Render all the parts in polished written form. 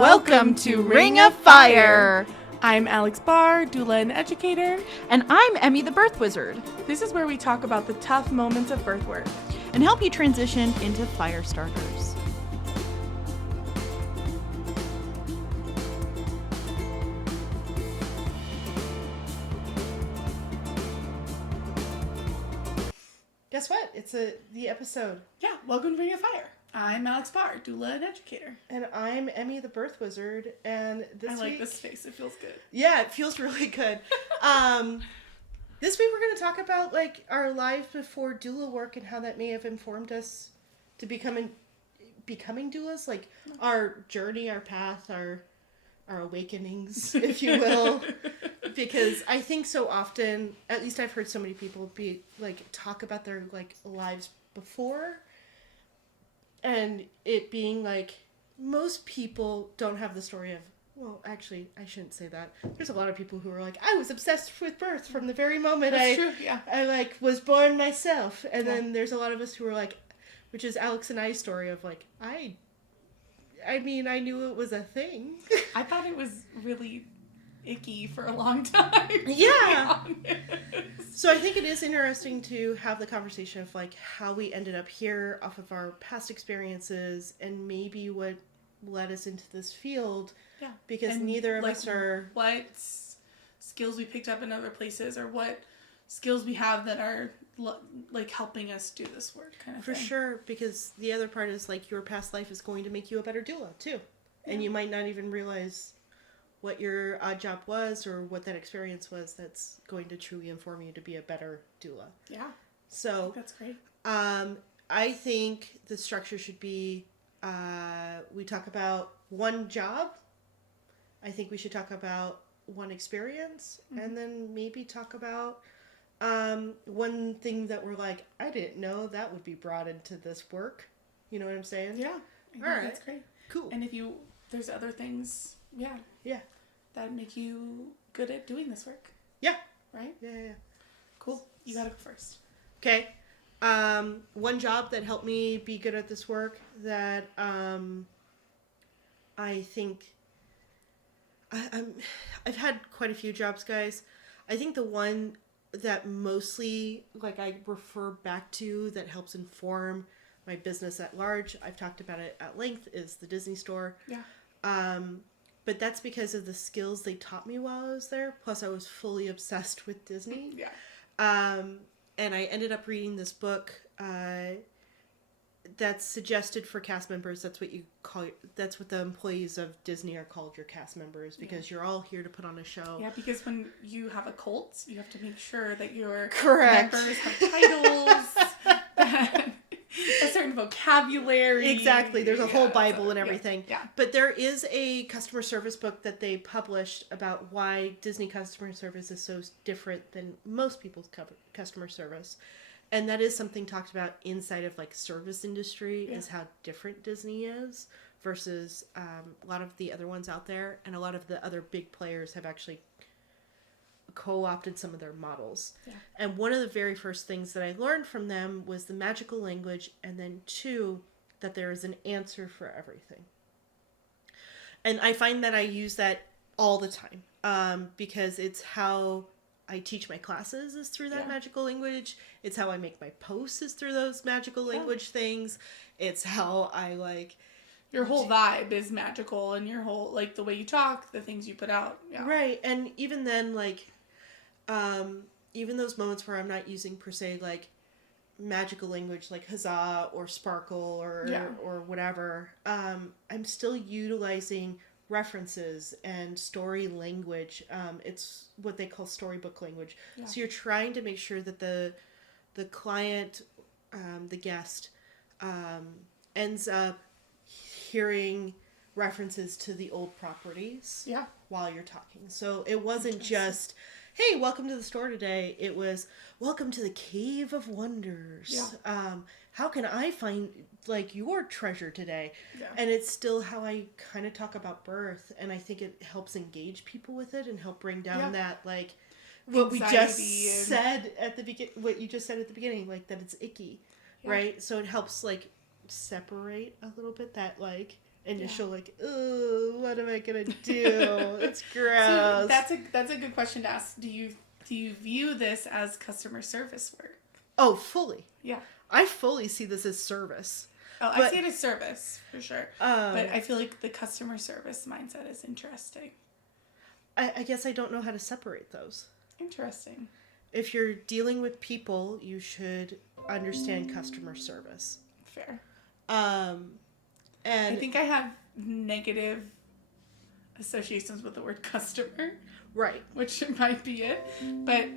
Welcome to Ring of Fire. I'm Alex Barr, doula and educator. And I'm Emmy the Birth Wizard. This is where we talk about the tough moments of birth work and help you transition into fire starters. Guess what? It's the episode. Yeah, welcome to Ring of Fire. I'm Alex Barr, doula and educator. And I'm Emmy the Birth Wizard. And this week... I like week, this face. It feels good. Yeah, it feels really good. This week we're going to talk about like our lives before doula work and how that may have informed us to becoming doulas. Like our journey, our path, our awakenings, if you will. Because I think so often, at least I've heard so many people talk about their like lives before, and it being like most people don't have the story of, well, actually I shouldn't say that. There's a lot of people who are like, I was obsessed with birth from the very moment I like was born myself, and then there's a lot of us who are like, which is Alex and I's story of like, I mean, I knew it was a thing. I thought it was really icky for a long time. Yeah. So I think it is interesting to have the conversation of like how we ended up here off of our past experiences and maybe what led us into this field. Yeah. Because and neither of us are... What skills we picked up in other places or what skills we have that are like helping us do this work kind of For thing. sure, because the other part is like your past life is going to make you a better doula too. Yeah. And you might not even realize what your odd job was or what that experience was that's going to truly inform you to be a better doula. Yeah. So that's great. I think the structure should be we talk about one job. I think we should talk about one experience, and then maybe talk about one thing that we're like, I didn't know that would be brought into this work. You know what I'm saying? Yeah. All right. That's great. Cool. And if there's other things, yeah, that make you good at doing this work. Yeah. Right? Yeah. Cool. You gotta go first. Okay. One job that helped me be good at this work that I think I've had quite a few jobs, guys. I think the one that mostly like I refer back to that helps inform my business at large, I've talked about it at length, is the Disney store. Yeah. But that's because of the skills they taught me while I was there. Plus I was fully obsessed with Disney. Yeah. And I ended up reading this book that's suggested for cast members. That's what the employees of Disney are called, your cast members, because you're all here to put on a show. Yeah, because when you have a cult, you have to make sure that your Correct. members have titles, a certain vocabulary. Exactly. There's a whole Bible and everything. Yeah. But there is a customer service book that they published about why Disney customer service is so different than most people's customer service. And that is something talked about inside of like service industry, is how different Disney is versus a lot of the other ones out there. And a lot of the other big players have actually co-opted some of their models. Yeah. And one of the very first things that I learned from them was the magical language, and then 2, that there is an answer for everything. And I find that I use that all the time because it's how I teach my classes is through that magical language. It's how I make my posts is through those magical language things. It's how I like... Your whole vibe is magical, and your whole, like, the way you talk, the things you put out. Yeah. Right. And even then, like, even those moments where I'm not using, per se, like, magical language, like huzzah or sparkle or whatever, I'm still utilizing references and story language. It's what they call storybook language. Yeah. So you're trying to make sure that the client, the guest, ends up hearing references to the old properties while you're talking. So it wasn't just, hey, welcome to the store today. It was, welcome to the Cave of Wonders. Yeah. How can I find like your treasure today? Yeah. And it's still how I kind of talk about birth, and I think it helps engage people with it and help bring down that like what we just said at the beginning, what you just said at the beginning, like that it's icky, right? So it helps like separate a little bit that like initial like, oh, what am I gonna do? It's gross. So that's a good question to ask. Do you view this as customer service work? Oh, fully. Yeah. I fully see this as service. Oh, But- I see it as service for sure. But I feel like the customer service mindset is interesting. I guess I don't know how to separate those. Interesting. If you're dealing with people, you should understand customer service. Fair. And I think I have negative associations with the word customer, right. which might be it. But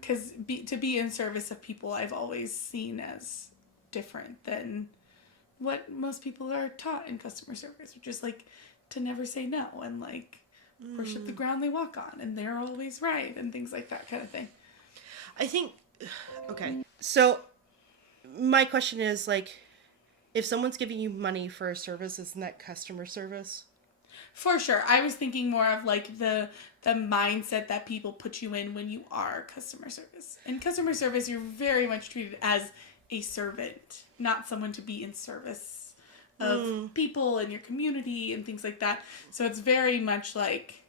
because to be in service of people, I've always seen as different than what most people are taught in customer service, which is like to never say no and like worship the ground they walk on and they're always right and things like that kind of thing. I think, okay. So my question is like, if someone's giving you money for a service, isn't that customer service? For sure. I was thinking more of like the mindset that people put you in when you are customer service. In customer service, you're very much treated as a servant, not someone to be in service of people and your community and things like that. So it's very much like...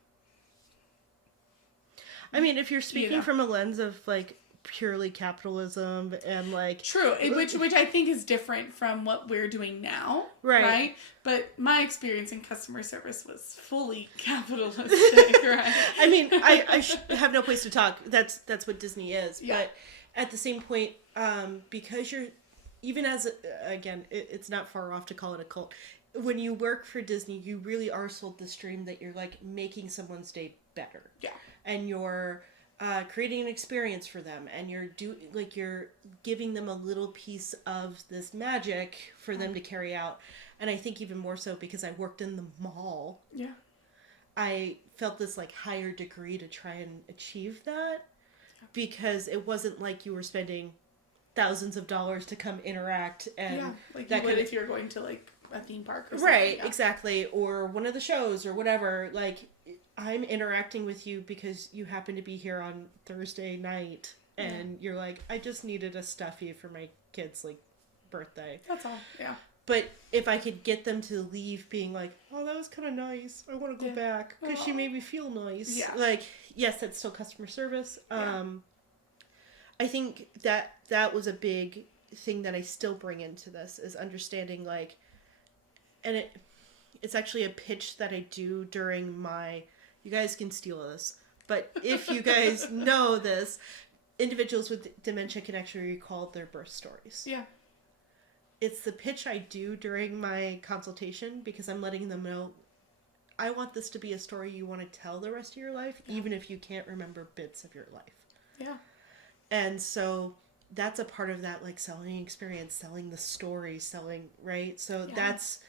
I mean, if you're speaking from a lens of like purely capitalism and like... True, which I think is different from what we're doing now, right? But my experience in customer service was fully capitalistic, right? I mean, I have no place to talk. That's what Disney is. Yeah. But at the same point, because you're... Even as, again, it's not far off to call it a cult. When you work for Disney, you really are sold this dream that you're like making someone's day better. Yeah. And you're creating an experience for them, and you're giving them a little piece of this magic for them to carry out. And I think even more so because I worked in the mall. Yeah. I felt this like higher degree to try and achieve that, because it wasn't like you were spending thousands of dollars to come interact and like that you would if you're going to like a theme park or something. Right, exactly, or one of the shows or whatever. Like, I'm interacting with you because you happen to be here on Thursday night and you're like, I just needed a stuffy for my kid's like birthday. That's all. Yeah. But if I could get them to leave being like, oh, that was kind of nice, I want to go back because she made me feel nice. Yeah. Like, yes, that's still customer service. I think that was a big thing that I still bring into this, is understanding like, and it's actually a pitch that I do during my, you guys can steal this, but if you guys know this, individuals with dementia can actually recall their birth stories. Yeah. It's the pitch I do during my consultation, because I'm letting them know, I want this to be a story you want to tell the rest of your life, even if you can't remember bits of your life. Yeah. And so that's a part of that, like, selling experience, selling the story, selling, right? So that's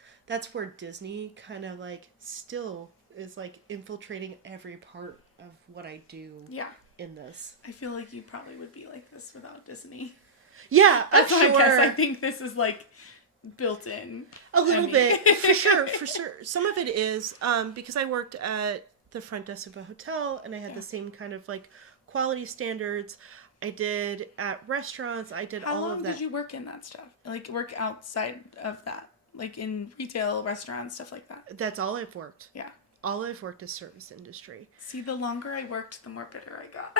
where Disney kind of like still is like infiltrating every part of what I do in this. I feel like you probably would be like this without Disney. Yeah, That's I'm sure. I guess I think this is like built in. A little bit, for sure. Some of it is, because I worked at the front desk of a hotel and I had the same kind of like quality standards I did at restaurants. I did all of that. How long did you work in that stuff? Like work outside of that? Like in retail, restaurants, stuff like that? That's all I've worked. Yeah. All I've worked is service industry. See, the longer I worked, the more bitter I got.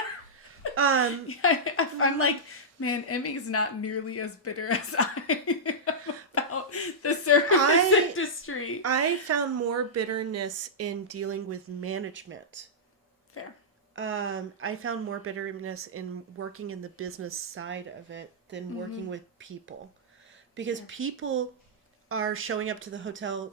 I'm like, man, Emmy's not nearly as bitter as I am about the service industry. I found more bitterness in dealing with management. Fair. I found more bitterness in working in the business side of it than working with people. Because people are showing up to the hotel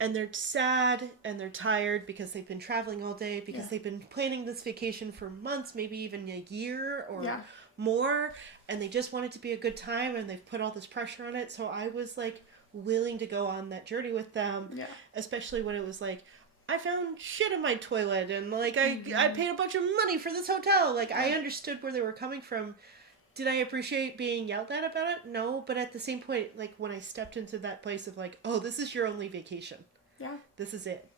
and they're sad and they're tired because they've been traveling all day, because they've been planning this vacation for months, maybe even a year or more, and they just want it to be a good time and they've put all this pressure on it. So I was like willing to go on that journey with them, especially when it was like, I found shit in my toilet and like I paid a bunch of money for this hotel. Like I understood where they were coming from. Did I appreciate being yelled at about it? No, but at the same point, like when I stepped into that place of like, oh, this is your only vacation. Yeah. This is it.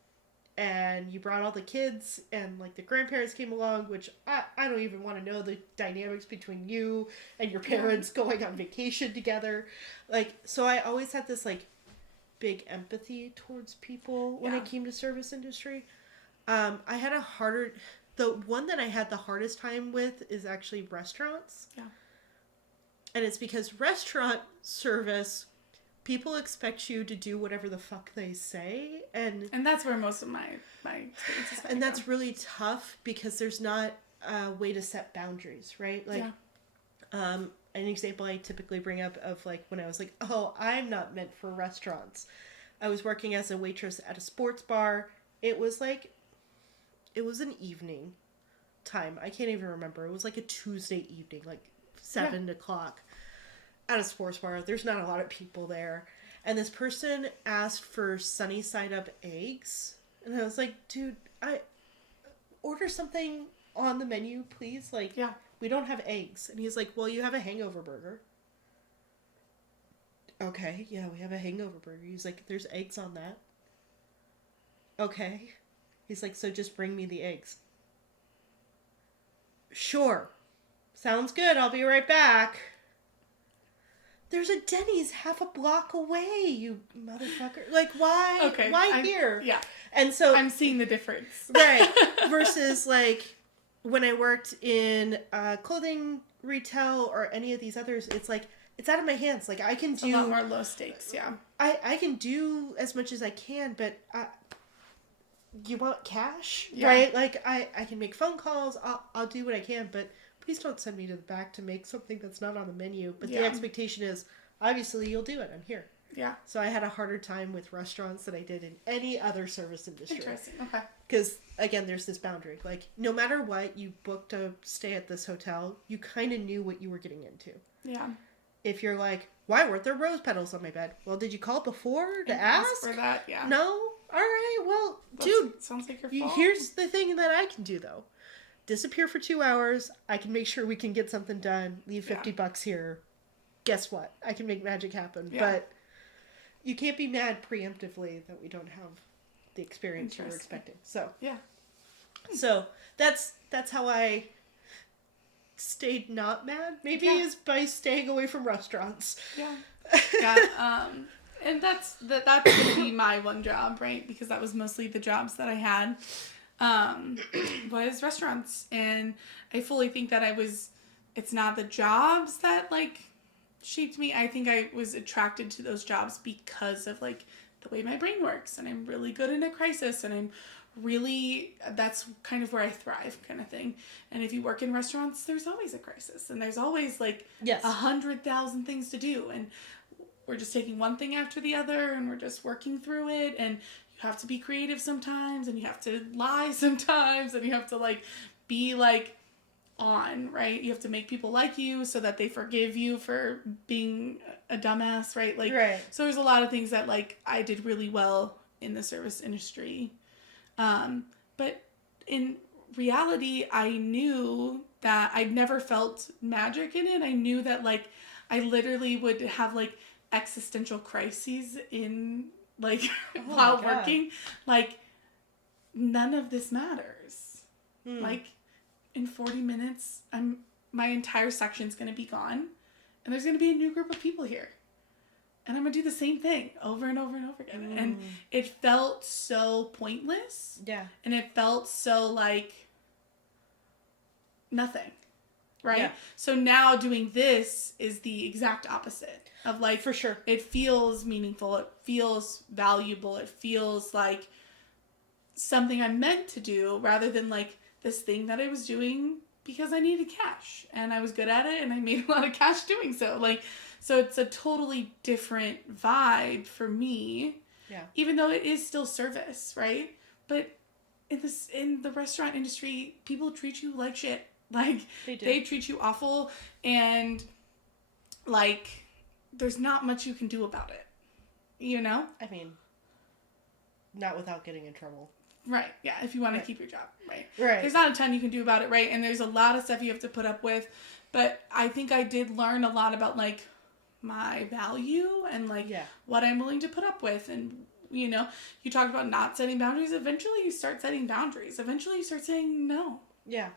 And you brought all the kids and like the grandparents came along, which I don't even want to know the dynamics between you and your parents going on vacation together. Like, so I always had this like big empathy towards people when Yeah. it came to service industry. I had the one that I had the hardest time with is actually restaurants. Yeah. And it's because restaurant service, people expect you to do whatever the fuck they say. And that's where most of my experience is. And that's really tough because there's not a way to set boundaries, right? Like, an example I typically bring up of like when I was like, oh, I'm not meant for restaurants. I was working as a waitress at a sports bar. It was an evening time. I can't even remember. It was like a Tuesday evening, like 7 o'clock at a sports bar. There's not a lot of people there. And this person asked for sunny side up eggs. And I was like, dude, I order something on the menu, please. Like, we don't have eggs. And he's like, well, you have a hangover burger. Okay, yeah, we have a hangover burger. He's like, there's eggs on that. Okay. He's like, so just bring me the eggs. Sure. Sounds good. I'll be right back. There's a Denny's half a block away, you motherfucker. Like, why? Okay, Why here? Yeah. And so I'm seeing the difference. Right. Versus, like, when I worked in clothing retail or any of these others, it's like, it's out of my hands. Like, I can It's do... a lot more low stakes, yeah. I can do as much as I can, but you want cash? Yeah. Right? Like, I can make phone calls. I'll do what I can, but please don't send me to the back to make something that's not on the menu. But the expectation is, obviously, you'll do it. I'm here. Yeah. So I had a harder time with restaurants than I did in any other service industry. Interesting. Okay. Because, again, there's this boundary. Like, no matter what, you booked a stay at this hotel, you kind of knew what you were getting into. Yeah. If you're like, why weren't there rose petals on my bed? Well, did you call before to ask? For that, yeah. No? All right, well, dude. Sounds like your fault. Here's the thing that I can do, though. Disappear for 2 hours. I can make sure we can get something done. Leave $50 here. Guess what? I can make magic happen. Yeah. But you can't be mad preemptively that we don't have the experience you were expecting. So yeah. So that's how I stayed not mad. Maybe is by staying away from restaurants. Yeah. Yeah. And that's gonna be my one job, right? Because that was mostly the jobs that I had. Was restaurants, and I fully think that it's not the jobs that like shaped me. I think I was attracted to those jobs because of like the way my brain works, and I'm really good in a crisis, and that's kind of where I thrive, kind of thing. And if you work in restaurants, there's always a crisis, and there's always like 100,000 things to do, and we're just taking one thing after the other, and we're just working through it, and you have to be creative sometimes, and you have to lie sometimes, and you have to like be like on, right? You have to make people like you so that they forgive you for being a dumbass, right? Like, so there's a lot of things that like I did really well in the service industry. But in reality, I knew that I'd never felt magic in it. I knew that like I literally would have like existential crises in like while working. Like none of this matters. Like in 40 minutes, my entire section's going to be gone, and there's going to be a new group of people here. And I'm going to do the same thing over and over and over again. And it felt so pointless. Yeah. And it felt so like nothing. Right? Yeah. So now doing this is the exact opposite of like, for sure, it feels meaningful. It feels valuable. It feels like something I'm meant to do rather than like this thing that I was doing because I needed cash and I was good at it and I made a lot of cash doing so. Like, so it's a totally different vibe for me. Yeah. Even though it is still service, right? But in the restaurant industry, people treat you like shit. Like they treat you awful, and like there's not much you can do about it. You know? I mean, not without getting in trouble. Right. Yeah. If you want to keep your job. Right. Right. There's not a ton you can do about it. Right. And there's a lot of stuff you have to put up with. But I think I did learn a lot about like my value and like what I'm willing to put up with. And, you know, you talked about not setting boundaries. Eventually you start setting boundaries. Eventually you start saying no. Yeah.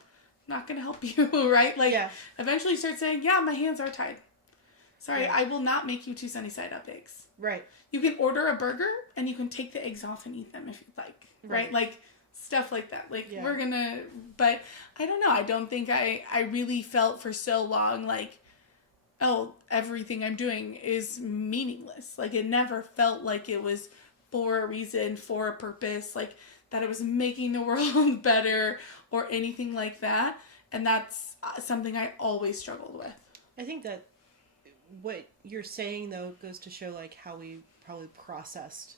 Not going to help you. Right. Like eventually you start saying, yeah, my hands are tied. Sorry, Right. I will not make you 2 sunny side up eggs. Right. You can order a burger and you can take the eggs off and eat them if you'd like. Right? Right. Like, stuff like that. Like, Yeah. we're gonna, but I don't know. I don't think I really felt for so long like, oh, everything I'm doing is meaningless. Like, it never felt like it was for a reason, for a purpose, like that it was making the world better or anything like that. And that's something I always struggled with. I think that what you're saying, though, goes to show, like, how we probably processed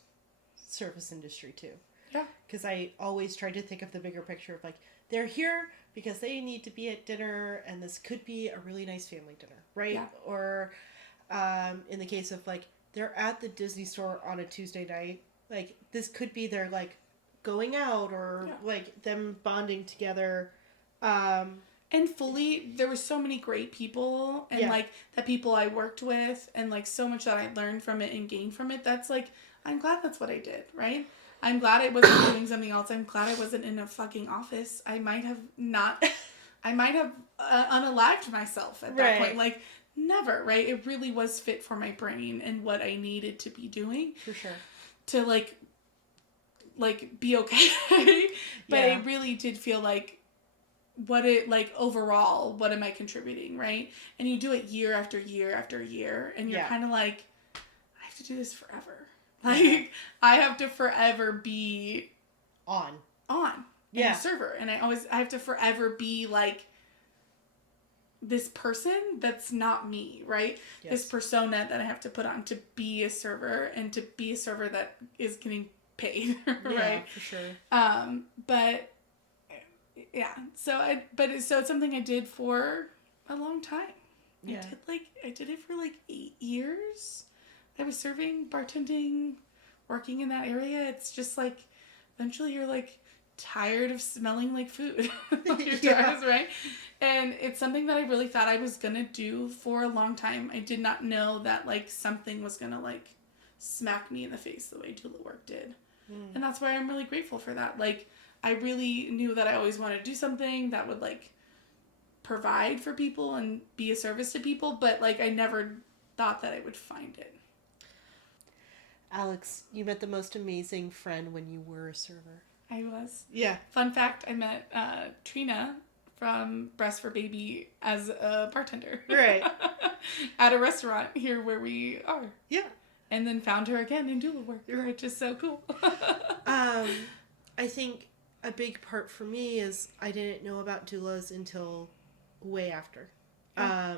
service industry, too. Yeah. Because I always tried to think of the bigger picture of, like, they're here because they need to be at dinner, and this could be a really nice family dinner, right? Yeah. Or in the case of, like, they're at the Disney store on a Tuesday night. Like, this could be their, like, going out or, like, them bonding together. And fully, there were so many great people and, like, the people I worked with and, like, so much that I learned from it and gained from it. That's, like, I'm glad that's what I did, right? I'm glad I wasn't doing something else. I'm glad I wasn't in a fucking office. I might have unalived myself at that point. Like, never, right? It really was fit for my brain and what I needed to be doing. For sure. To, like be okay. But it really did feel like, overall, what am I contributing, right? And you do it year after year after year, and you're kind of like, I have to do this forever. Like, I have to forever be on in a server, and I have to forever be, like, this person that's not me, right? Yes. This persona that I have to put on to be a server, and to be a server that is getting paid, right? Yeah, for sure. But yeah, so it's something I did for a long time. Yeah. I did it for like 8 years. I was serving, bartending, working in that area. It's just like, eventually you're like tired of smelling like food. Right? And it's something that I really thought I was gonna do for a long time. I did not know that, like, something was gonna, like, smack me in the face the way doula work did. And that's why I'm really grateful for that. Like, I really knew that I always wanted to do something that would, like, provide for people and be a service to people, but, like, I never thought that I would find it. Alex, you met the most amazing friend when you were a server. I was. Yeah. Fun fact, I met Trina from Breast for Baby as a bartender. Right. At a restaurant here where we are. Yeah. And then found her again in doula work, which is so cool. I think a big part for me is I didn't know about doulas until way after. Yeah.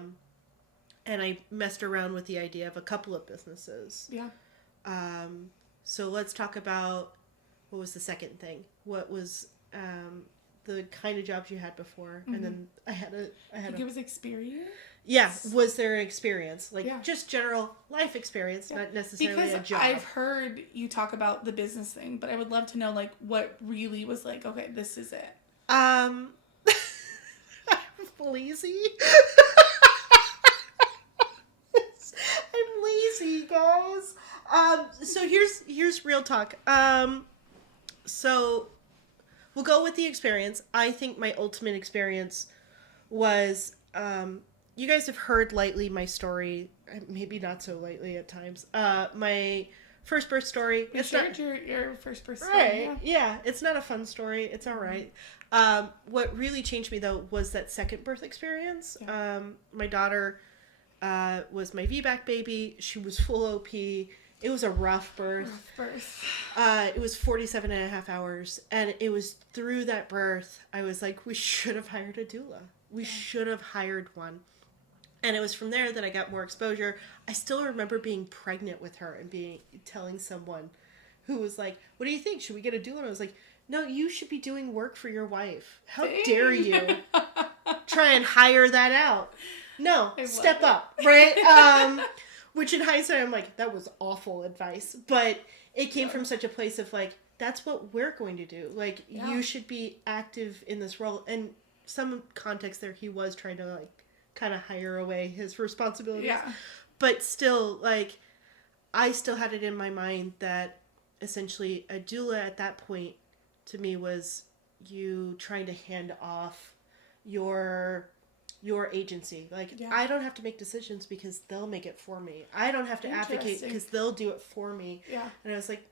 And I messed around with the idea of a couple of businesses. Yeah. So let's talk about, what was the second thing? What was the kind of jobs you had before? And then I think it was experience? Yeah, was there an experience? Like, just general life experience, not necessarily because a job. I've heard you talk about the business thing, but I would love to know, like, what really was like, okay, this is it. I'm lazy. I'm lazy, guys. So here's real talk. So we'll go with the experience. I think my ultimate experience was, you guys have heard lightly my story, maybe not so lightly at times. My first birth story. You shared your first birth story. Right. Yeah. It's not a fun story. It's all right. What really changed me, though, was that second birth experience. Yeah. My daughter was my VBAC baby. She was full OP. It was a rough birth. It was 47 and a half hours. And it was through that birth, I was like, we should have hired a doula. We should have hired one. And it was from there that I got more exposure. I still remember being pregnant with her and telling someone who was like, what do you think? Should we get a doula? And I was like, no, you should be doing work for your wife. How dare you try and hire that out? No, step up, right? Which in hindsight, I'm like, that was awful advice. But it came from such a place of like, that's what we're going to do. Like, you should be active in this role. And some context there, he was trying to like kind of hire away his responsibilities. Yeah. But still, like, I still had it in my mind that essentially a doula at that point to me was you trying to hand off your your agency. Like, I don't have to make decisions because they'll make it for me. I don't have to advocate because they'll do it for me. Yeah. And I was like,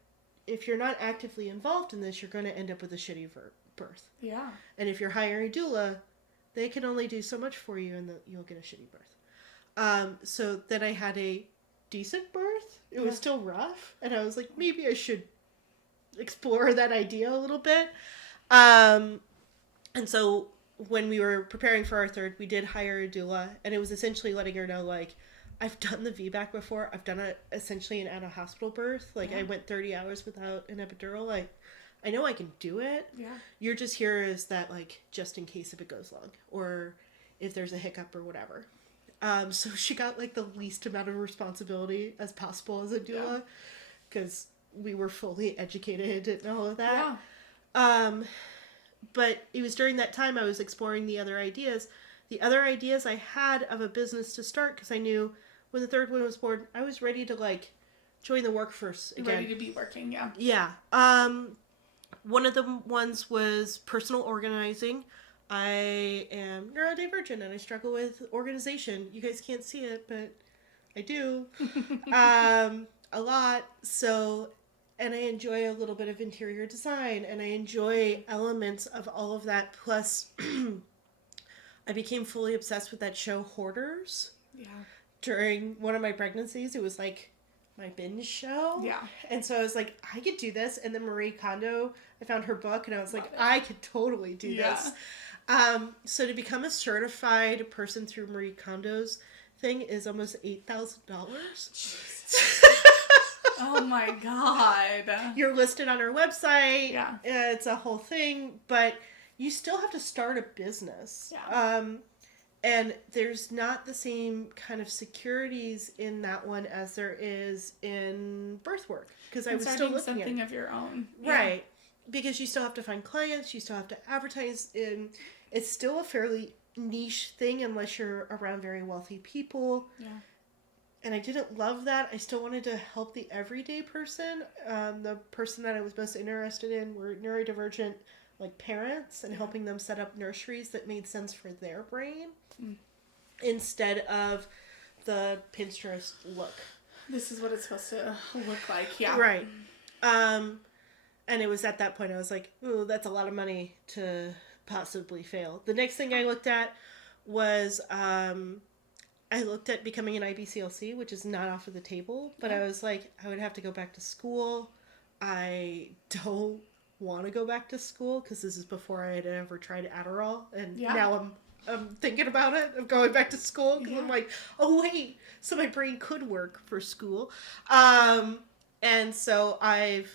if you're not actively involved in this, you're going to end up with a shitty birth. Yeah. And if you're hiring a doula, they can only do so much for you and you'll get a shitty birth. So then I had a decent birth. It was still rough. And I was like, maybe I should explore that idea a little bit. And so when we were preparing for our third, we did hire a doula, and it was essentially letting her know, like, I've done the VBAC before. I've done essentially an out-of-hospital birth. Like, I went 30 hours without an epidural. Like, I know I can do it. Yeah. You're just here as that, like, just in case if it goes long, or if there's a hiccup or whatever. So she got, like, the least amount of responsibility as possible as a doula, because we were fully educated and all of that. Yeah. But it was during that time I was exploring the other ideas. The other ideas I had of a business to start, because I knew when the third one was born, I was ready to, like, join the workforce again. Ready to be working, yeah. Yeah. One of the ones was personal organizing. I am neurodivergent and I struggle with organization. You guys can't see it, but I do. A lot. So... And I enjoy a little bit of interior design, and I enjoy elements of all of that. Plus, I became fully obsessed with that show Hoarders. Yeah. During one of my pregnancies, it was like my binge show. Yeah. And so I was like, I could do this. And then Marie Kondo, I found her book, and I was like, I could totally do this. So to become a certified person through Marie Kondo's thing is almost $8,000. Oh my God. You're listed on our website. Yeah. It's a whole thing, but you still have to start a business. Yeah. And there's not the same kind of securities in that one as there is in Birthwork. Because I was still looking something of your own. Right. Yeah. Because you still have to find clients, you still have to advertise. It's still a fairly niche thing unless you're around very wealthy people. Yeah. And I didn't love that. I still wanted to help the everyday person. The person that I was most interested in were neurodivergent, like, parents, and helping them set up nurseries that made sense for their brain instead of the Pinterest look. This is what it's supposed to look like, yeah. Right. And it was at that point I was like, ooh, that's a lot of money to possibly fail. The next thing I looked at was... I looked at becoming an IBCLC, which is not off of the table, but I was like, I would have to go back to school. I don't want to go back to school because this is before I had ever tried Adderall, and now I'm thinking about it, of going back to school, because I'm like, oh wait, so my brain could work for school. And so I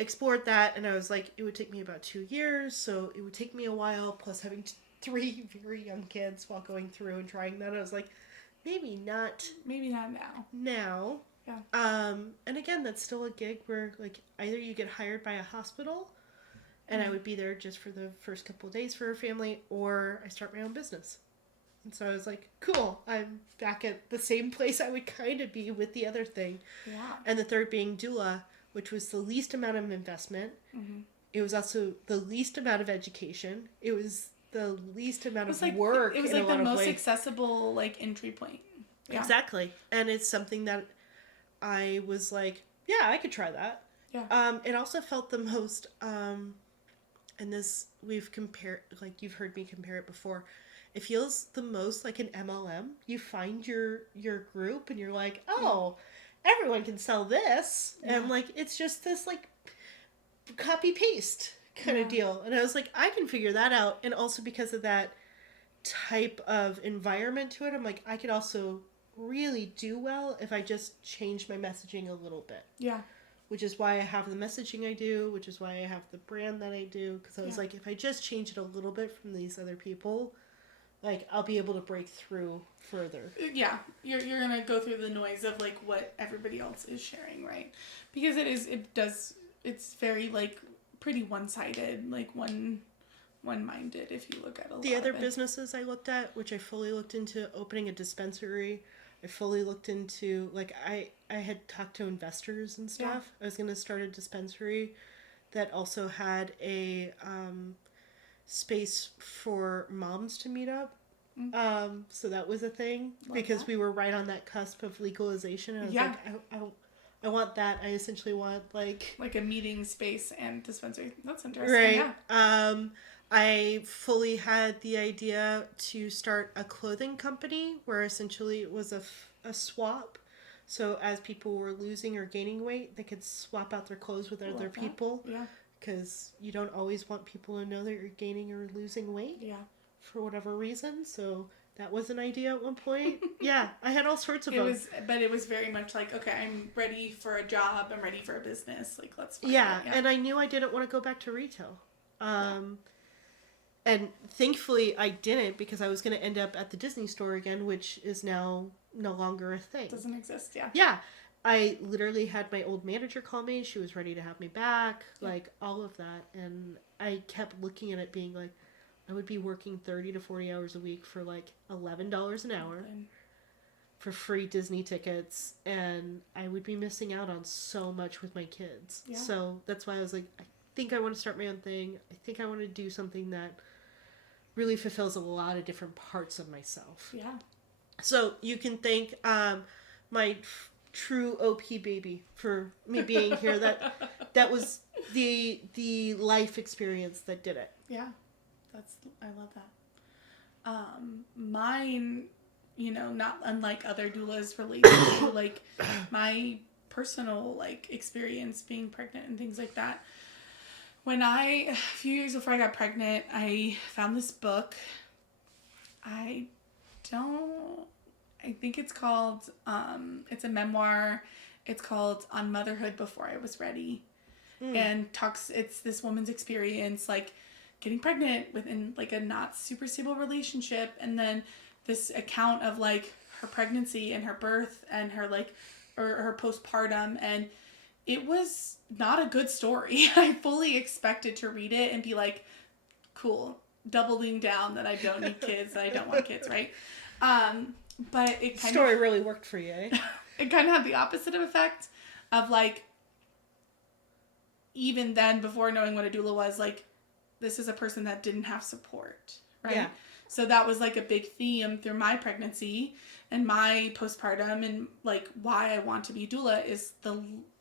explored that, and I was like, it would take me about 2 years, so it would take me a while, plus having 3 very young kids while going through and trying that. I was like, maybe not now. Yeah. And again, that's still a gig where, like, either you get hired by a hospital, and I would be there just for the first couple of days for a family, or I start my own business. And so I was like, cool, I'm back at the same place I would kind of be with the other thing. Yeah. And the third being doula, which was the least amount of investment. Mm-hmm. It was also the least amount of education. It was the least amount of work. It was like the most accessible, like, entry point. Yeah. Exactly. And it's something that I was like, yeah, I could try that. Yeah. It also felt the most, and this we've compared, like, you've heard me compare it before. It feels the most like an MLM. You find your group and you're like, oh, everyone can sell this. Yeah. And, like, it's just this, like, copy paste kind of deal. And I was like, I can figure that out. And also because of that type of environment to it, I'm like, I could also really do well if I just change my messaging a little bit. Yeah. Which is why I have the messaging I do, which is why I have the brand that I do. Because I was like, if I just change it a little bit from these other people, like, I'll be able to break through further. Yeah. You're going to go through the noise of, like, what everybody else is sharing, right? Because it's very, like, pretty one-sided, like, one-minded if you look at a lot of it. The other businesses I looked at, which I fully looked into opening a dispensary, I fully looked into, like, I had talked to investors and stuff. Yeah. I was going to start a dispensary that also had a space for moms to meet up So that was a thing Love because that. we were right on that cusp of legalization. And I was Yeah. like, I want that. I essentially want like a meeting space and dispensary. That's interesting. right. Yeah. I fully had the idea to start a clothing company where essentially it was a swap. So as people were losing or gaining weight, they could swap out their clothes with other Love that. people. Yeah. Because you don't always want people to know that you're gaining or losing weight. Yeah. For whatever reason. So that was an idea at one point. Yeah, I had all sorts of It them. it was very much like, okay, I'm ready for a job. I'm ready for a business. Like, let's find Yeah, it. and I knew I didn't want to go back to retail. And thankfully I didn't because I was going to end up at the Disney store again, which is now no longer a thing. Doesn't exist, yeah. Yeah. I literally had my old manager call me. She was ready to have me back, like all of that. And I kept looking at it being like, I would be working 30 to 40 hours a week for like $11 an hour for free Disney tickets. And I would be missing out on so much with my kids. Yeah. So that's why I was like, I think I want to start my own thing. I think I want to do something that really fulfills a lot of different parts of myself. Yeah. So you can thank my true OP baby for me being here. That was the life experience that did it. Yeah. I love that. Mine, not unlike other doulas related to like my personal like experience being pregnant and things like that. When a few years before I got pregnant, I found this book. I think it's called, it's a memoir. It's called On Motherhood Before I Was Ready. And it's this woman's experience, like, getting pregnant within, like, a not super stable relationship. And then this account of, like, her pregnancy and her birth and her, like, or her postpartum. And it was not a good story. I fully expected to read it and be like, cool, doubling down that I don't need kids, that I don't want kids, right? But it kind story really worked for you, eh? It kind of had the opposite of effect of like, even then, before knowing what a doula was, like, this is a person that didn't have support, right? Yeah. So that was like a big theme through my pregnancy and my postpartum, and like why I want to be a doula is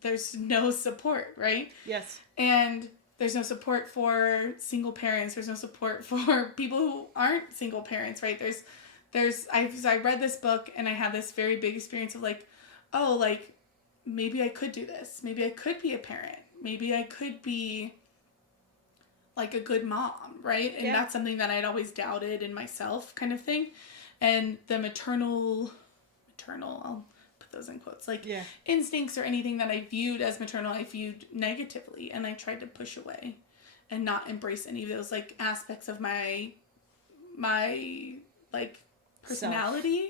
there's no support, right? Yes. And there's no support for single parents. There's no support for people who aren't single parents, right? I read this book and I had this very big experience of like, oh, like maybe I could do this. Maybe I could be a parent. Maybe I could be like a good mom, right? And that's something that I'd always doubted in myself, kind of thing. And the maternal, I'll put those in quotes, like instincts or anything that I viewed as maternal, I viewed negatively, and I tried to push away and not embrace any of those like aspects of my like personality.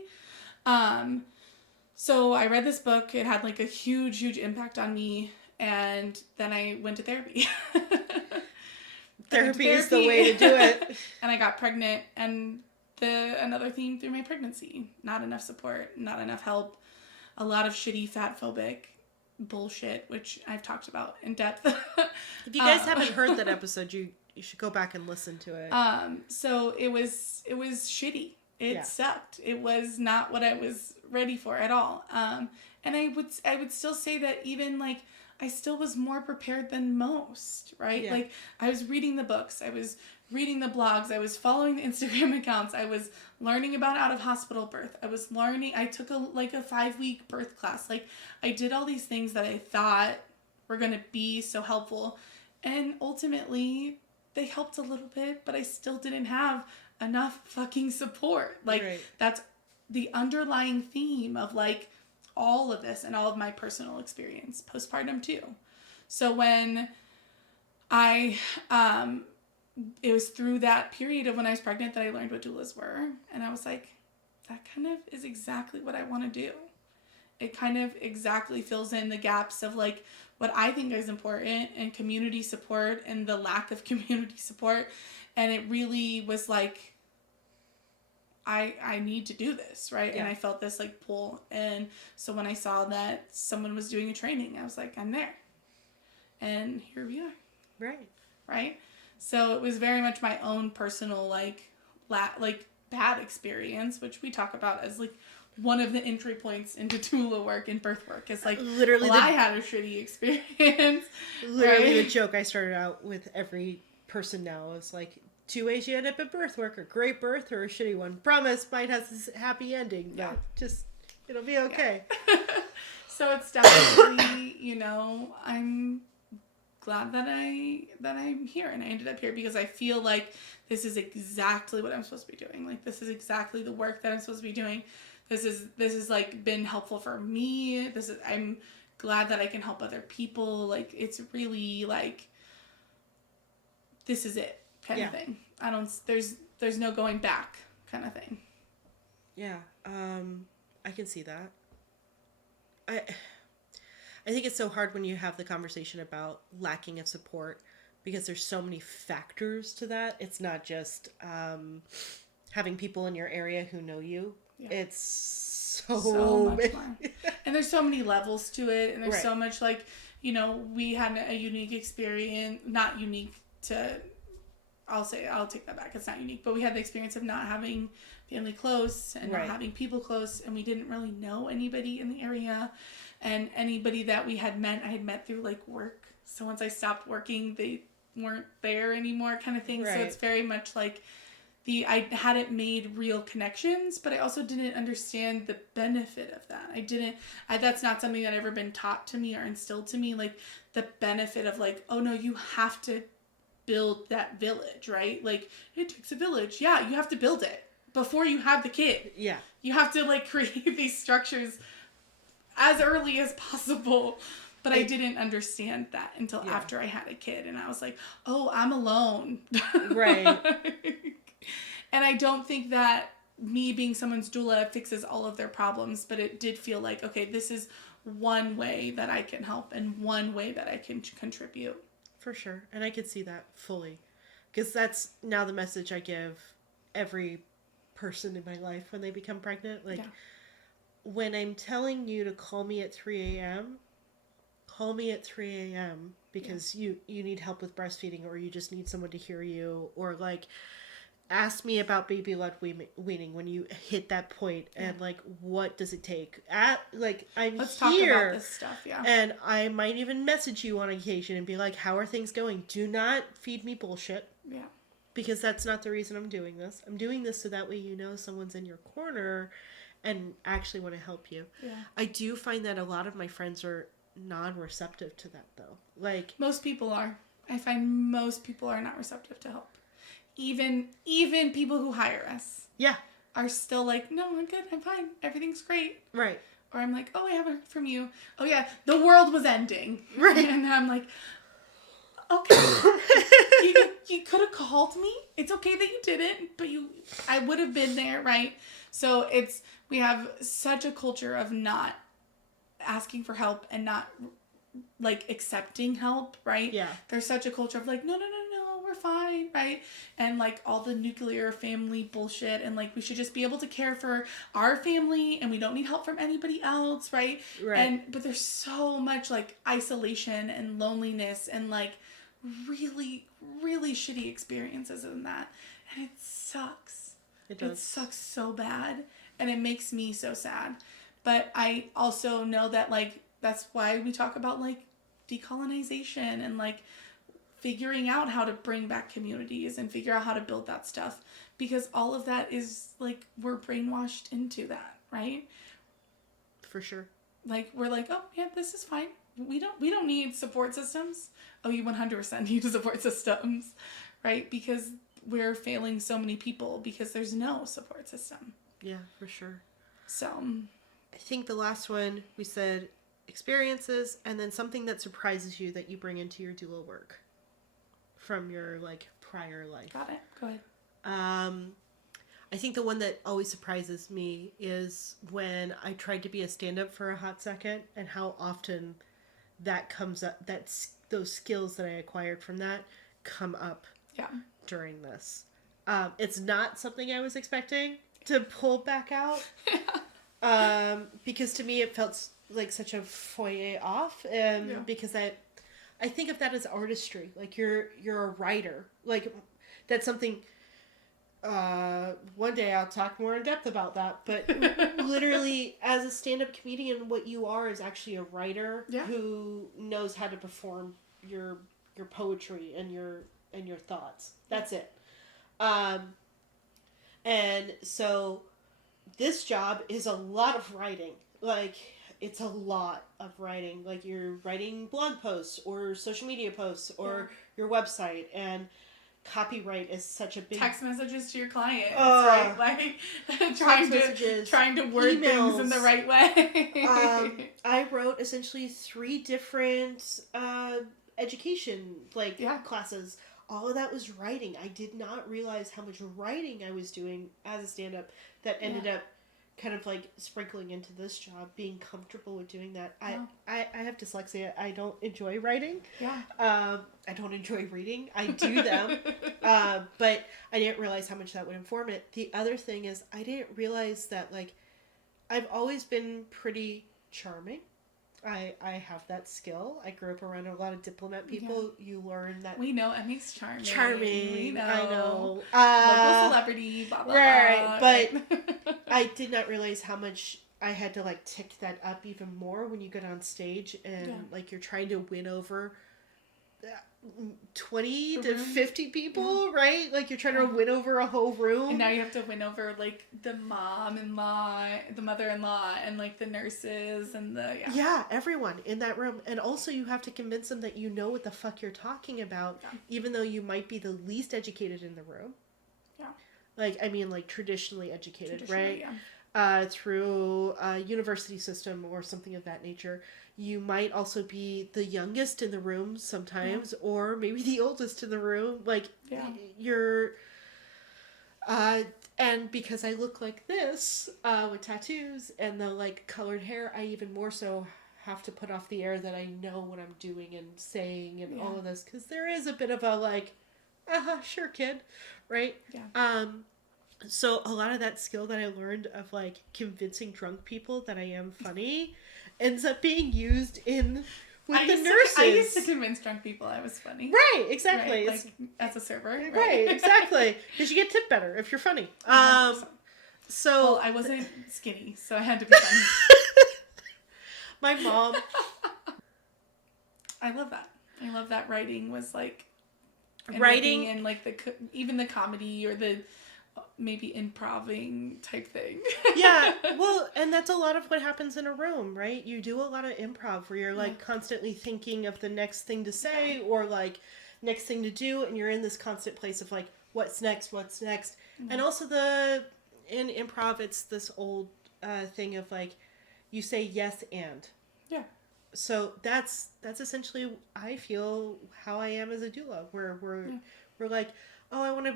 So I read this book. It had like a huge impact on me, and then I went to therapy. Therapy is the way to do it. And I got pregnant, and another theme through my pregnancy: not enough support, not enough help, a lot of shitty fat phobic bullshit, which I've talked about in depth. If you guys haven't heard that episode, you should go back and listen to it. So it was shitty. It sucked. It was not what I was ready for at all. And I would still say that even like I still was more prepared than most, right? Yeah. Like I was reading the books, I was reading the blogs, I was following the Instagram accounts, I was learning about out of hospital birth. I took a 5-week birth class. Like I did all these things that I thought were going to be so helpful. And ultimately they helped a little bit, but I still didn't have enough fucking support. Like that's the underlying theme of like all of this and all of my personal experience, postpartum too. So when it was through that period of when I was pregnant that I learned what doulas were. And I was like, that kind of is exactly what I want to do. It kind of exactly fills in the gaps of like what I think is important and community support and the lack of community support. And it really was like, I need to do this, right? Yeah. And I felt this like pull. And so when I saw that someone was doing a training, I was like, I'm there. And here we are. Right. So it was very much my own personal bad experience, which we talk about as like one of the entry points into doula work and birth work. It's like, literally, I had a shitty experience. Literally, right? the joke I started out with every person now is like, 2 ways you end up at birth work: a great birth or a shitty one. Promise, mine has this happy ending. Yeah. But just, it'll be okay. Yeah. So it's definitely, I'm glad that I'm here and I ended up here because I feel like this is exactly what I'm supposed to be doing. Like, this is exactly the work that I'm supposed to be doing. This is like been helpful for me. I'm glad that I can help other people. Like, it's really like, this is it kind of thing. There's no going back kind of thing. Yeah. I can see that. I think it's so hard when you have the conversation about lacking of support because there's so many factors to that. It's not just having people in your area who know you. Yeah. It's so much more. And there's so many levels to it. And there's right. so much like, we had a unique experience, not unique to, I'll take that back. It's not unique, but we had the experience of not having family close and right. not having people close. And we didn't really know anybody in the area. And anybody that I had met through like work. So once I stopped working, they weren't there anymore kind of thing. Right. So it's very much like I hadn't made real connections, but I also didn't understand the benefit of that. That's not something that ever been taught to me or instilled to me. Like the benefit of like, oh no, you have to build that village, right? Like it takes a village. Yeah, you have to build it before you have the kid. Yeah. You have to like create these structures as early as possible. But I didn't understand that until after I had a kid. And I was like, oh, I'm alone. Right. And I don't think that me being someone's doula fixes all of their problems. But it did feel like, okay, this is one way that I can help and one way that I can contribute. For sure. And I could see that fully. Because that's now the message I give every person in my life when they become pregnant. Like, when I'm telling you to call me at 3 a.m., call me at 3 a.m. because you need help with breastfeeding or you just need someone to hear you. Or, like, ask me about baby-led weaning when you hit that point and, like, what does it take? Let's talk about this stuff, and I might even message you on occasion and be like, how are things going? Do not feed me bullshit. Yeah. Because that's not the reason I'm doing this. I'm doing this so that way someone's in your corner and actually want to help you. Yeah. I do find that a lot of my friends are non-receptive to that, though. Like, most people are. I find most people are not receptive to help. Even people who hire us. Yeah. Are still like, no, I'm good. I'm fine. Everything's great. Right. Or I'm like, oh, I haven't heard from you. Oh, yeah. The world was ending. Right. And I'm like, okay. you could have called me. It's okay that you didn't, but I would have been there, right? So we have such a culture of not asking for help and not like accepting help, right? Yeah. There's such a culture of like, no, we're fine, right? And like all the nuclear family bullshit and like we should just be able to care for our family and we don't need help from anybody else, right? Right. But there's so much like isolation and loneliness and like really, really shitty experiences in that. And it sucks. It does. It sucks so bad. And it makes me so sad. But I also know that like that's why we talk about like decolonization and like figuring out how to bring back communities and figure out how to build that stuff. Because all of that is like we're brainwashed into that, right? For sure. Like we're like, oh yeah, this is fine. We don't need support systems. Oh, you 100% need support systems, right? Because we're failing so many people because there's no support system. Yeah, for sure. So I think the last one we said experiences and then something that surprises you that you bring into your doula work from your like prior life. Got it. Go ahead. I think the one that always surprises me is when I tried to be a stand-up for a hot second and how often that comes up, those skills that I acquired from that come up during this. It's not something I was expecting to pull back out. Because to me it felt like such a foyer off because I think of that as artistry. Like you're a writer. Like that's something One day I'll talk more in depth about that, but literally as a stand-up comedian, what you are is actually a writer who knows how to perform your poetry and your thoughts. That's it. And so this job is a lot of writing. Like, it's a lot of writing. Like, you're writing blog posts or social media posts or your website, and copyright is such a big... Text messages to your clients, right? Like, trying to word emails. Things in the right way. I wrote essentially 3 different education classes. All of that was writing. I did not realize how much writing I was doing as a stand-up that ended up kind of like sprinkling into this job, being comfortable with doing that. I have dyslexia. I don't enjoy writing. Yeah. I don't enjoy reading. I do them. But I didn't realize how much that would inform it. The other thing is I didn't realize that, like, I've always been pretty charming. I have that skill. I grew up around a lot of diplomat people. Yeah. You learn that... We know Emmy's charming. We know. I know. Local celebrity, blah, blah, right, blah. But I did not realize how much I had to, like, tick that up even more when you get on stage and, like, you're trying to win over 20 to 50 people, right? Like, you're trying to win over a whole room. And now you have to win over, like, the mom-in-law, the mother-in-law, and, like, the nurses and the... Yeah, everyone in that room. And also you have to convince them that you know what the fuck you're talking about, even though you might be the least educated in the room. Yeah. Like, I mean, like, traditionally educated, right? Yeah. Through a university system or something of that nature. You might also be the youngest in the room sometimes, or maybe the oldest in the room. Like, you're... and because I look like this, with tattoos and the, like, colored hair, I even more so have to put off the air that I know what I'm doing and saying and all of this. Because there is a bit of a, like, sure, kid, right? Yeah. So a lot of that skill that I learned of, like, convincing drunk people that I am funny ends up being used with the nurses. I used to convince drunk people I was funny. Right, exactly. Right, like, as a server. Right, exactly. Because you get tipped better if you're funny. So... Well, I wasn't skinny, so I had to be funny. My mom... I love that. I love that writing was, like... Writing and, like, even the comedy or the... maybe improving type thing. Yeah, well, and that's a lot of what happens in a room, right? You do a lot of improv where you're, like, constantly thinking of the next thing to say or, like, next thing to do, and you're in this constant place of, like, what's next? Mm-hmm. And also in improv, it's this old thing of, like, you say yes and. Yeah. So that's essentially, I feel, how I am as a doula, where we're like, oh, I want to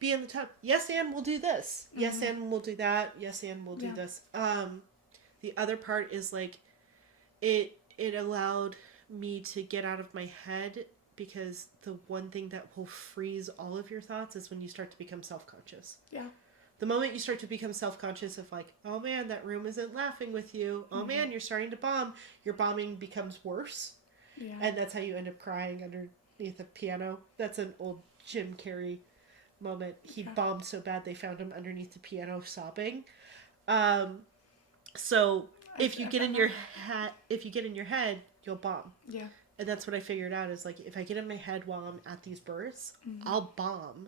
be in the top. Yes, and we'll do this. Mm-hmm. Yes, and we'll do that. Yes, and we'll do this. The other part is, like, it allowed me to get out of my head, because the one thing that will freeze all of your thoughts is when you start to become self-conscious. Yeah. The moment you start to become self-conscious of, like, oh man, that room isn't laughing with you. Oh man, you're starting to bomb. Your bombing becomes worse. Yeah. And that's how you end up crying underneath a piano. That's an old Jim Carrey moment. He bombed so bad they found him underneath the piano sobbing. So if you get in your head, you'll bomb. Yeah. And that's what I figured out is, like, if I get in my head while I'm at these births, I'll bomb.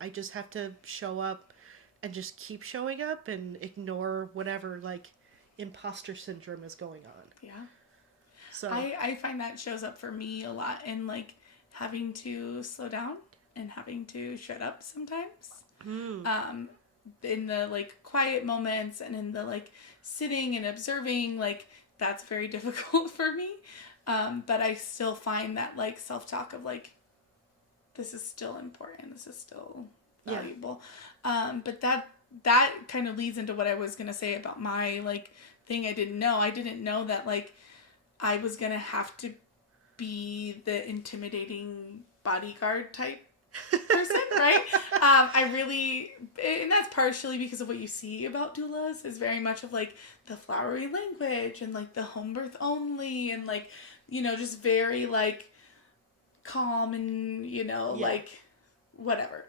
I just have to show up and just keep showing up and ignore whatever, like, imposter syndrome is going on. Yeah. So I find that shows up for me a lot in, like, having to slow down and having to shut up sometimes. In the, like, quiet moments and in the, like, sitting and observing, like, that's very difficult for me. But I still find that, like, self-talk of, like, this is still important. This is still valuable. But that kind of leads into what I was going to say about my, like, thing I didn't know. I didn't know that, like, I was going to have to be the intimidating bodyguard type person, right? And that's partially because of what you see about doulas is very much of, like, the flowery language and, like, the home birth only and, like, you know, just very, like, calm and, you know, like, whatever.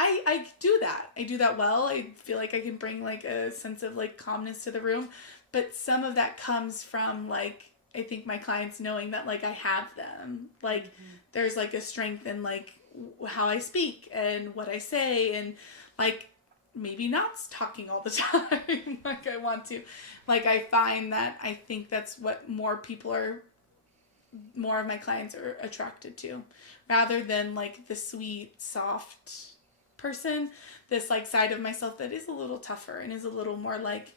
I do that. I do that well. I feel like I can bring like a sense of like calmness to the room, but some of that comes from like I think my clients knowing that like I have them. Like there's like a strength in like how I speak and what I say and like maybe not talking all the time like I want to. Like I find that I think that's what more of my clients are attracted to rather than like the sweet, soft person, this like side of myself that is a little tougher and is a little more like,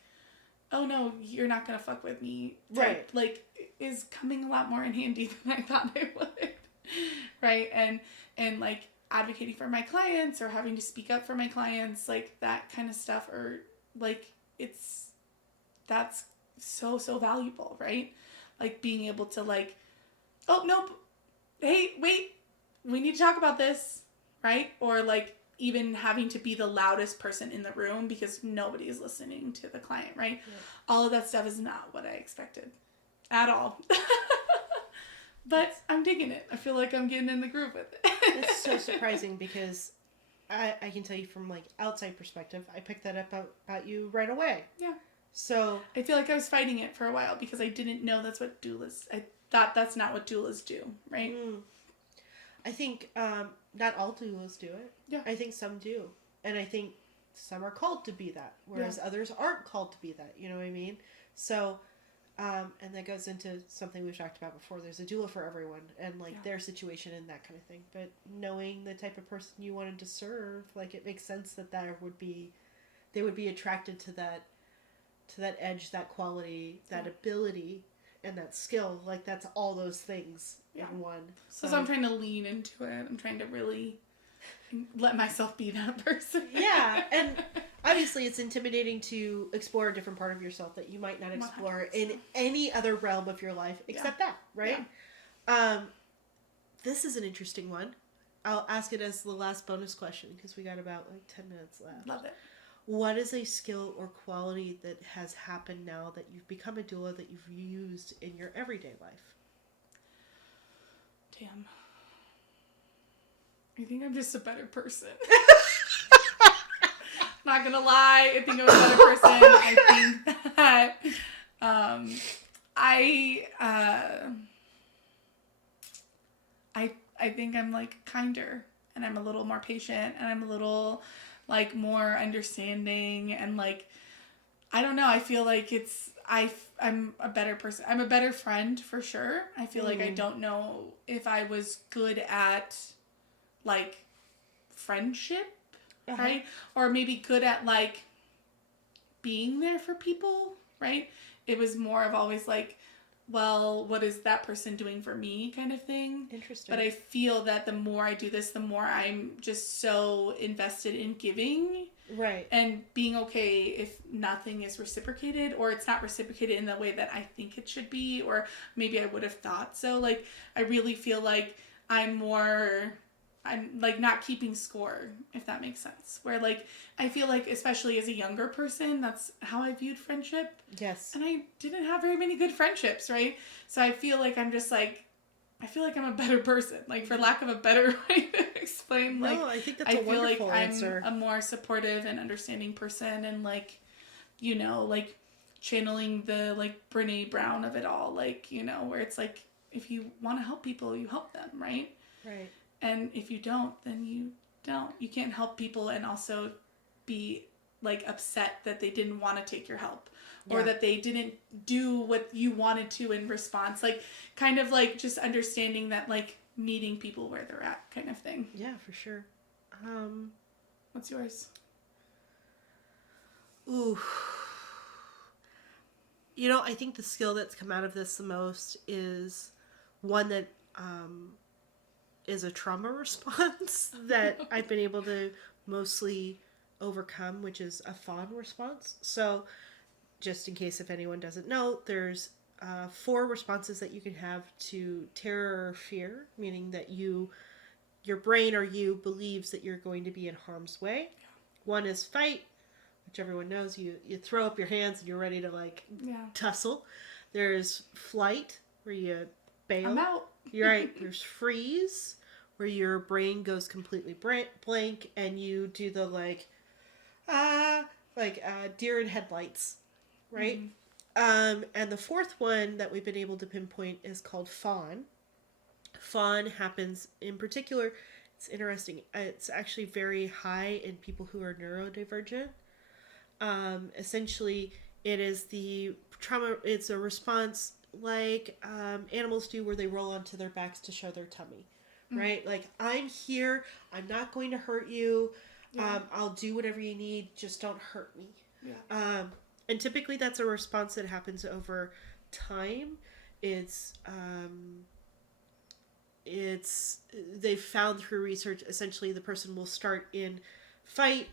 oh no, you're not gonna fuck with me type, right, like is coming a lot more in handy than I thought it would. Right. And like advocating for my clients or having to speak up for my clients, like that kind of stuff, or like that's so valuable, right? Like being able to like, oh nope, hey wait, we need to talk about this, right? Or like even having to be the loudest person in the room because nobody is listening to the client, right? Yeah. All of that stuff is not what I expected at all. But I'm digging it. I feel like I'm getting in the groove with it. It's so surprising because I can tell you from like outside perspective, I picked that up about you right away. Yeah. So I feel like I was fighting it for a while because I didn't know that's what doulas. I thought that's not what doulas do, right? I think not all doulas do it. Yeah. I think some do, and I think some are called to be that, whereas others aren't called to be that. You know what I mean? So. And that goes into something we've talked about before. There's a doula for everyone and like their situation and that kind of thing. But knowing the type of person you wanted to serve, like it makes sense that they would be attracted to that edge, that quality, that ability, and that skill. Like that's all those things in one. So I'm trying to lean into it. I'm trying to really let myself be that person. Yeah, and obviously it's intimidating to explore a different part of yourself that you might not explore 100%. In any other realm of your life except that, right? Yeah. This is an interesting one. I'll ask it as the last bonus question because we got about like 10 minutes left. Love it. What is a skill or quality that has happened now that you've become a doula that you've used in your everyday life? Damn. I think I'm just a better person. Not gonna lie, I think I'm a better person. I think that I think I'm like kinder and I'm a little more patient and I'm a little like more understanding and like I don't know, I feel like I'm a better person. I'm a better friend for sure. I feel like I don't know if I was good at like friendship, right? Or maybe good at like being there for people, right? It was more of always like, well, what is that person doing for me kind of thing. Interesting. But I feel that the more I do this, the more I'm just so invested in giving. Right. And being okay if nothing is reciprocated or it's not reciprocated in the way that I think it should be, or maybe I would have thought so. Like, I really feel like I'm like not keeping score, if that makes sense. Where like, I feel like, especially as a younger person, that's how I viewed friendship. Yes. And I didn't have very many good friendships, right? So I feel like I'm just like, I feel like I'm a better person, like for lack of a better way to explain. Like, no, I think that's a wonderful answer. I'm a more supportive and understanding person, and like, you know, like channeling the like Brene Brown of it all, like, you know, where it's like, if you want to help people, you help them, right? Right. And if you don't, then you don't. You can't help people and also be like upset that they didn't want to take your help. Or that they didn't do what you wanted to in response. Like, kind of like just understanding that, like, meeting people where they're at kind of thing. Yeah, for sure. What's yours? Ooh. You know, I think the skill that's come out of this the most is one that is a trauma response that I've been able to mostly overcome, which is a fawn response. So, just in case if anyone doesn't know, there's 4 responses that you can have to terror or fear, meaning that your brain or you believes that you're going to be in harm's way. One is fight, which everyone knows. You throw up your hands and you're ready to like tussle. There's flight, where you bail. I'm out. You're right. There's freeze, where your brain goes completely blank and you do the deer in headlights, right? And the fourth one that we've been able to pinpoint is called fawn. Fawn happens in particular, it's interesting, it's actually very high in people who are neurodivergent. Essentially, it is the trauma, it's a response like animals do where they roll onto their backs to show their tummy, right? Like, I'm here, I'm not going to hurt you, I'll do whatever you need, just don't hurt me. Yeah. And typically that's a response that happens over time. It's they've found through research, essentially the person will start in fight,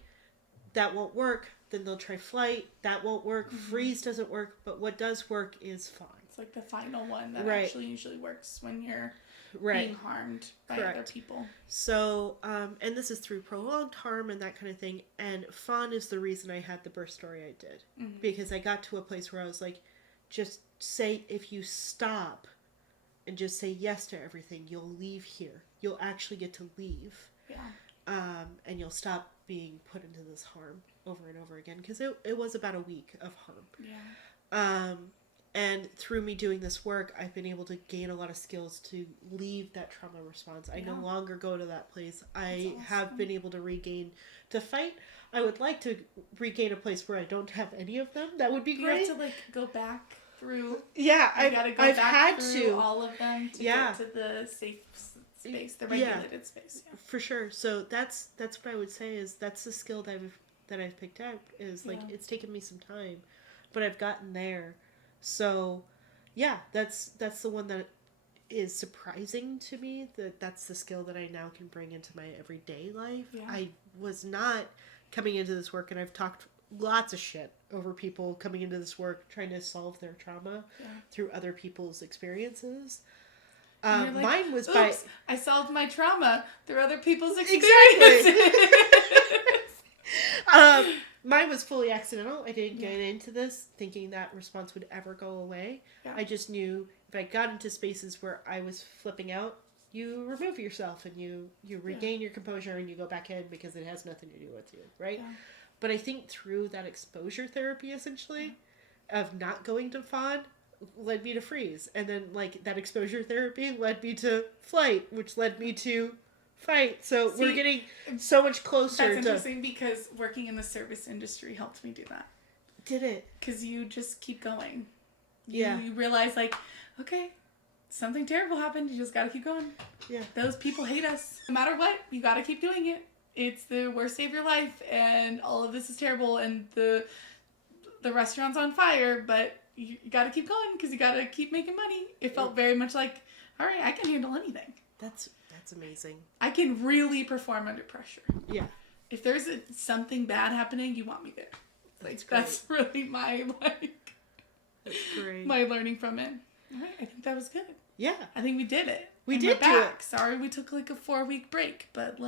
that won't work, then they'll try flight, that won't work, freeze doesn't work, but what does work is fawn. It's like the final one that actually usually works when you're being harmed by other people. So, and this is through prolonged harm and that kind of thing, and fawn is the reason I had the birth story I did. Because I got to a place where I was like, just say, if you stop and just say yes to everything, you'll leave here. You'll actually get to leave. Yeah. And you'll stop being put into this harm over and over again. Because it was about a week of harm. Yeah. And through me doing this work, I've been able to gain a lot of skills to leave that trauma response. I no longer go to that place. I have been able to regain, to fight. I would like to regain a place where I don't have any of them. That would be great. You have to go back through. Yeah, I've had to all of them to get to the safe space, the regulated space. Yeah. For sure. So that's what I would say is that's the skill that I've picked up is it's taken me some time, but I've gotten there. So yeah, that's the one that is surprising to me, that's the skill that I now can bring into my everyday life. Yeah. I was not coming into this work, and I've talked lots of shit over people coming into this work trying to solve their trauma through other people's experiences. Like, mine was I solved my trauma through other people's experiences. Exactly. Mine was fully accidental. I didn't get into this thinking that response would ever go away. Yeah. I just knew if I got into spaces where I was flipping out, you remove yourself and you regain your composure and you go back in because it has nothing to do with you, right? Yeah. But I think through that exposure therapy, essentially, of not going to fawn, led me to freeze. And then, that exposure therapy led me to flight, which led me to fight. So we're getting so much closer. That's interesting because working in the service industry helped me do that. Did it? Because you just keep going. You realize, okay, something terrible happened. You just got to keep going. Yeah. Those people hate us. No matter what, you got to keep doing it. It's the worst day of your life, and all of this is terrible, and the restaurant's on fire, but you got to keep going because you got to keep making money. It felt very much like, all right, I can handle anything. That's amazing. I can really perform under pressure. Yeah. If there's something bad happening, you want me there. That's really my That's great. My learning from it. All right, I think that was good. Yeah. I think we did it. We did do it. Sorry we took a 4-week break, but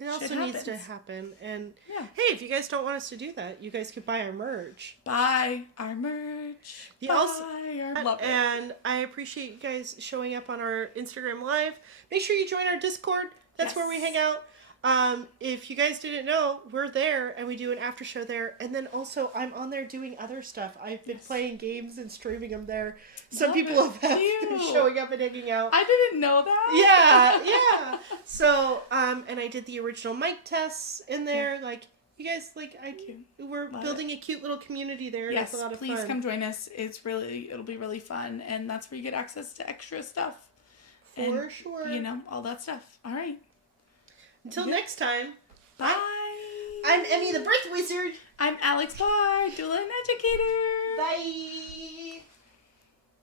it also needs to happen. And hey, if you guys don't want us to do that, you guys could buy our merch. Buy our merch. And I appreciate you guys showing up on our Instagram Live. Make sure you join our Discord. That's where we hang out. If you guys didn't know, we're there and we do an after show there. And then also I'm on there doing other stuff. I've been playing games and streaming them there. Some people have been showing up and hanging out. I didn't know that. Yeah. So, and I did the original mic tests in there. You guys, we're building a cute little community there. Yes, it's a lot of please fun. come join us. It'll be really fun. And that's where you get access to extra stuff. For sure. All that stuff. All right. Until next time. Bye. I'm Emmy the Birth Wizard. I'm Alex Barr, doula and educator. Bye.